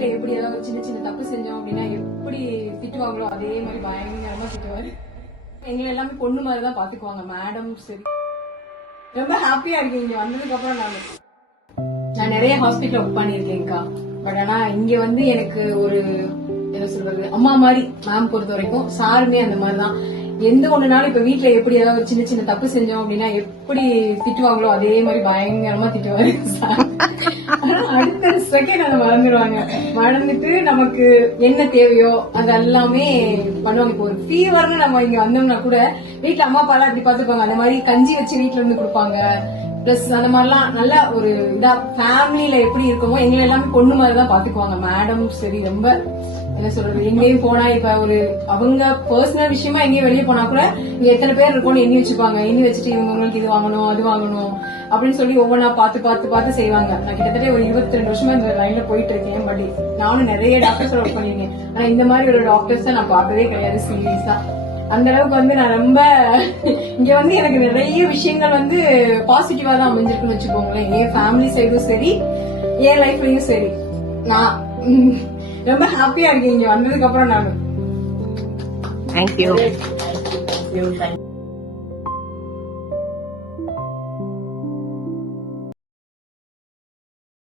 வீட்டுல எப்படி ஏதாவது சின்ன சின்ன தப்பு செஞ்சோம் அப்படின்னா எப்படி திட்டுவாங்களோ அதே மாதிரி பயங்கரமா திட்டுவாரு. எங்களை எல்லாமே பொண்ணு மாதிரிதான் பாத்துக்குவாங்க மேடம். சரி, ரொம்ப ஹாப்பியா இருக்கேன் இங்க வந்ததுக்கு அப்புறம். நான் நிறைய ஹாஸ்பிட்டல் ஒர்க் பண்ணிருக்கேன்க்கா. பட் ஆனா இங்க வந்து எனக்கு ஒரு என்ன சொல்றது அம்மா மாதிரி மேம் பொறுத்த வரைக்கும். சாருமே அந்த மாதிரிதான். எந்த ஒண்ணுனாலும் இப்ப வீட்டுல எப்படி ஏதாவது சின்ன சின்ன தப்பு செஞ்சோம் அப்படின்னா எப்படி திட்டுவாங்களோ அதே மாதிரி பயங்கரமா திட்டுவாரு சார். அடுத்த செகண்ட் அதை மறந்துடுவாங்க. மறந்துட்டு நமக்கு என்ன தேவையோ அது எல்லாமே பண்ணுவாங்க. இப்போ ஒரு ஃபீவர்னு நம்ம இங்க வந்தோம்னா கூட வீட்டுல அம்மா அப்பா எல்லாம் இப்படி பாத்துப்பாங்க. அந்த மாதிரி கஞ்சி வச்சு வீட்டுல இருந்து கொடுப்பாங்க. பிளஸ் அந்த மாதிரிலாம் நல்ல ஒரு இதா ஃபேமிலியில எப்படி இருக்கோமோ எங்களை எல்லாமே பொண்ணு மாதிரிதான் பாத்துக்குவாங்க மேடம். சரி, ரொம்ப என்ன சொல்றது எங்கேயும் போனா இப்ப ஒரு அவங்க பர்சனல் விஷயமா எங்கேயும் வெளியே போனா கூட இங்க எத்தனை பேர் இருக்கும்னு எண்ணி வச்சுப்பாங்க. எண்ணி வச்சுட்டு இவங்களுக்கு இது வாங்கணும் அது வாங்கணும் அப்படின்னு சொல்லி ஒவ்வொன்னா பார்த்து செய்வாங்க. நான் கிட்டத்தட்ட ஒரு 22 வருஷமா இந்த லைன்ல போயிட்டு இருக்கேன். பட் நானும் நிறைய டாக்டர்ஸ் ஒர்க் பண்ணிருக்கேன். ஆனா இந்த மாதிரி ஒரு டாக்டர்ஸ் நான் பார்த்ததே கிடையாது சீரியஸா. அந்த அளவுக்கு வந்து நான் ரொம்ப இங்க வந்து எனக்கு நிறைய விஷயங்கள் வந்து பாசிட்டிவா தான் அமைஞ்சிருக்குன்னு வச்சுக்கோங்களேன். என் ஃபேமிலி சைடும் சரி, என் லைஃப்லயும் சரி. நான் ரொம்ப ஹாப்பியா இருக்கேன் இங்க வந்ததுக்கு அப்புறம். நான் தேங்க்யூ.